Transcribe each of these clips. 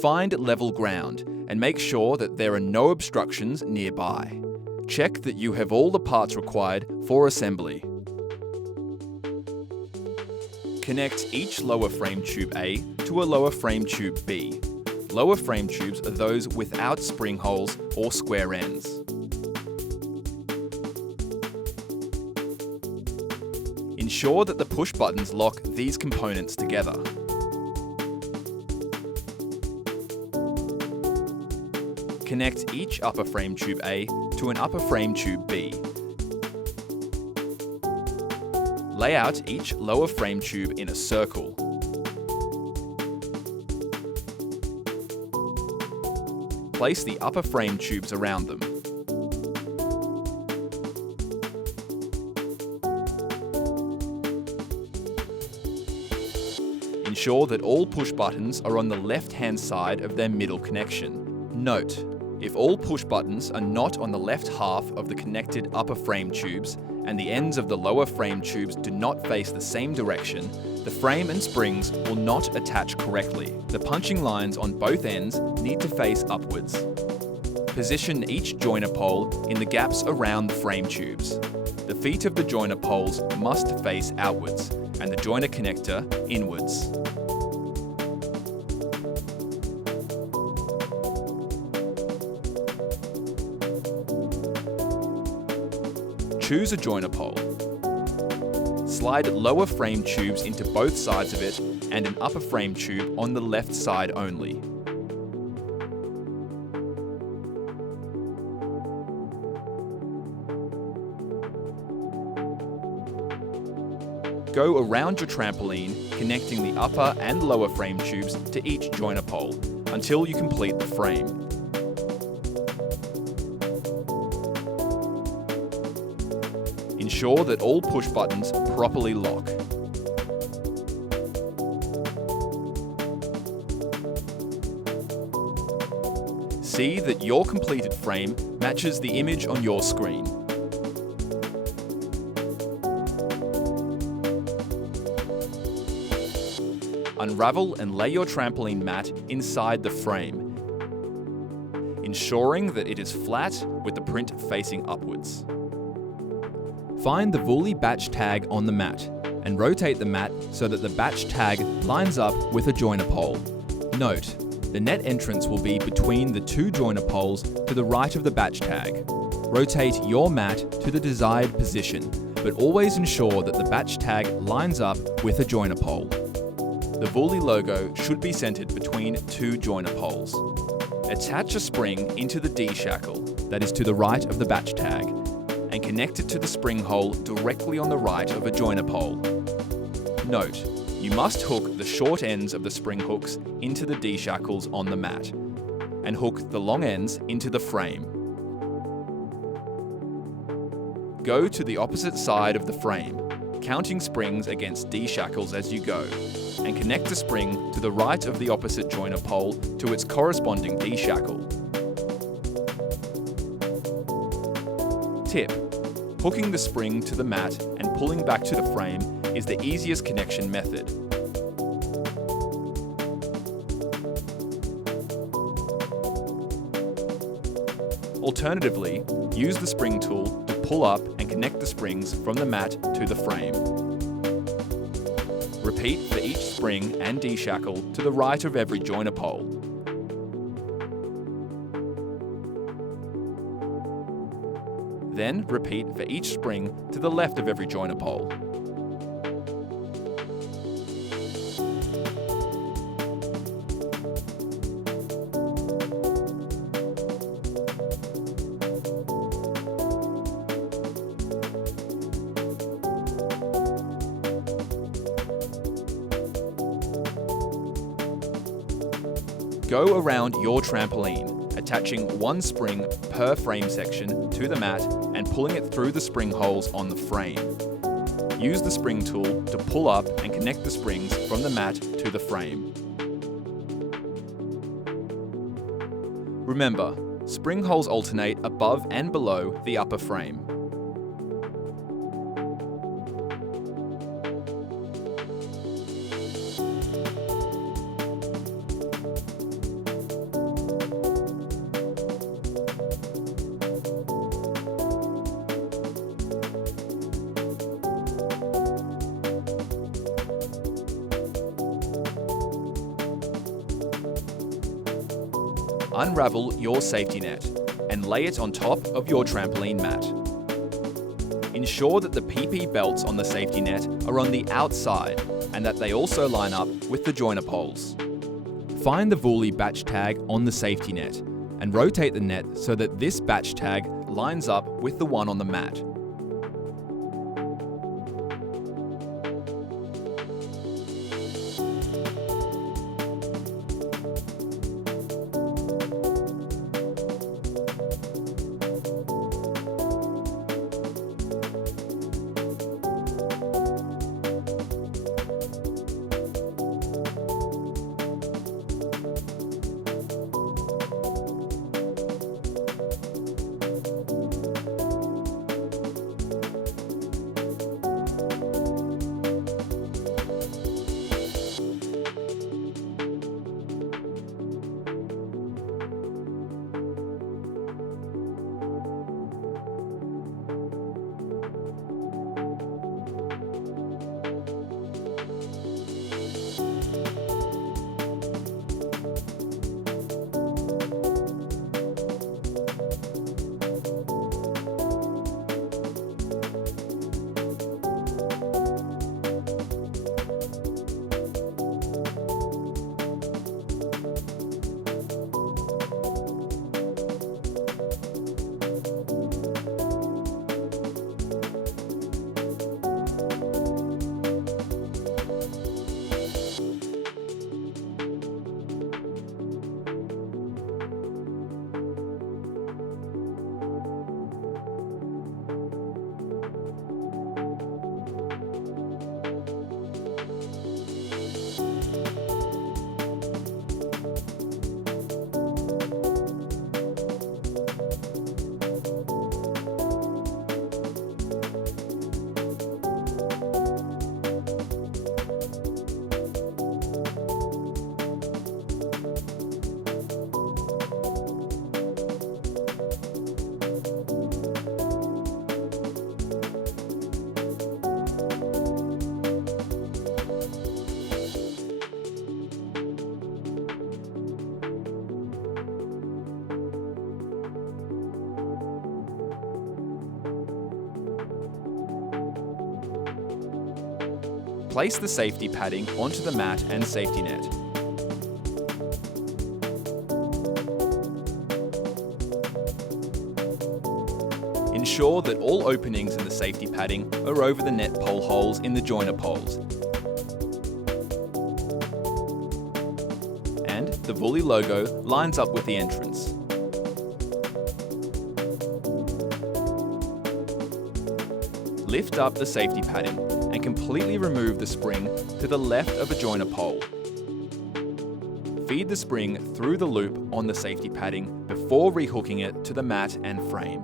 Find level ground and make sure that there are no obstructions nearby. Check that you have all the parts required for assembly. Connect each lower frame tube A to a lower frame tube B. Lower frame tubes are those without spring holes or square ends. Ensure that the push buttons lock these components together. Connect each upper frame tube A to an upper frame tube B. Lay out each lower frame tube in a circle. Place the upper frame tubes around them. Ensure that all push buttons are on the left-hand side of their middle connection. Note, if all push buttons are not on the left half of the connected upper frame tubes and the ends of the lower frame tubes do not face the same direction, the frame and springs will not attach correctly. The punching lines on both ends need to face upwards. Position each joiner pole in the gaps around the frame tubes. The feet of the joiner poles must face outwards and the joiner connector inwards. Choose a joiner pole. Slide lower frame tubes into both sides of it and an upper frame tube on the left side only. Go around your trampoline, connecting the upper and lower frame tubes to each joiner pole until you complete the frame. Ensure that all push buttons properly lock. See that your completed frame matches the image on your screen. Unravel and lay your trampoline mat inside the frame, ensuring that it is flat with the print facing upwards. Find the Vuly batch tag on the mat and rotate the mat so that the batch tag lines up with a joiner pole. Note, the net entrance will be between the two joiner poles to the right of the batch tag. Rotate your mat to the desired position, but always ensure that the batch tag lines up with a joiner pole. The Vuly logo should be centered between two joiner poles. Attach a spring into the D-shackle that is to the right of the batch tag and connect it to the spring hole directly on the right of a joiner pole. Note, you must hook the short ends of the spring hooks into the D-shackles on the mat and hook the long ends into the frame. Go to the opposite side of the frame, counting springs against D-shackles as you go, and connect a spring to the right of the opposite joiner pole to its corresponding D-shackle. Tip: hooking the spring to the mat and pulling back to the frame is the easiest connection method. Alternatively, use the spring tool to pull up and connect the springs from the mat to the frame. Repeat for each spring and D-shackle to the right of every joiner pole. Then repeat for each spring to the left of every joiner pole. Go around your trampoline, attaching one spring per frame section to the mat and pulling it through the spring holes on the frame. Use the spring tool to pull up and connect the springs from the mat to the frame. Remember, spring holes alternate above and below the upper frame. unravel your safety net and lay it on top of your trampoline mat. Ensure that the PP belts on the safety net are on the outside and that they also line up with the joiner poles. Find the Vuly batch tag on the safety net and rotate the net so that this batch tag lines up with the one on the mat. Place the safety padding onto the mat and safety net. Ensure that all openings in the safety padding are over the net pole holes in the joiner poles. And the Vuly logo lines up with the entrance. Lift up the safety padding and completely remove the spring to the left of a joiner pole. Feed the spring through the loop on the safety padding before rehooking it to the mat and frame.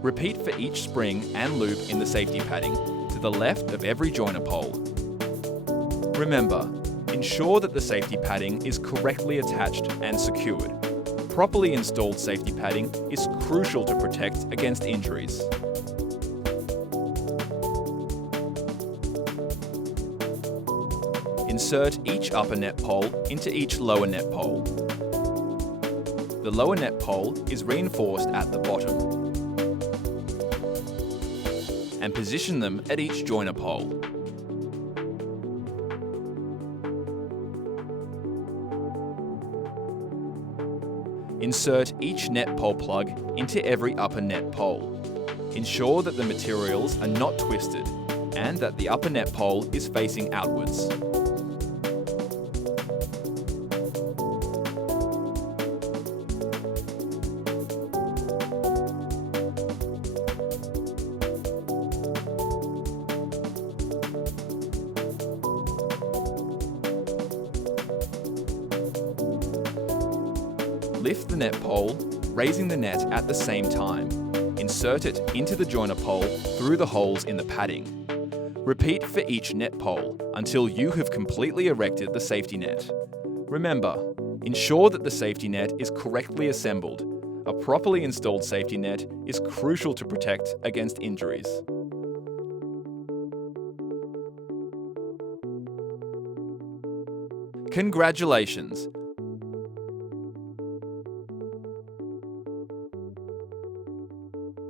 Repeat for each spring and loop in the safety padding to the left of every joiner pole. Remember, ensure that the safety padding is correctly attached and secured. Properly installed safety padding is crucial to protect against injuries. Insert each upper net pole into each lower net pole. The lower net pole is reinforced at the bottom. And position them at each joiner pole. Insert each net pole plug into every upper net pole. Ensure that the materials are not twisted and that the upper net pole is facing outwards. Lift the net pole, raising the net at the same time. Insert it into the joiner pole through the holes in the padding. Repeat for each net pole until you have completely erected the safety net. Remember, ensure that the safety net is correctly assembled. A properly installed safety net is crucial to protect against injuries. Congratulations!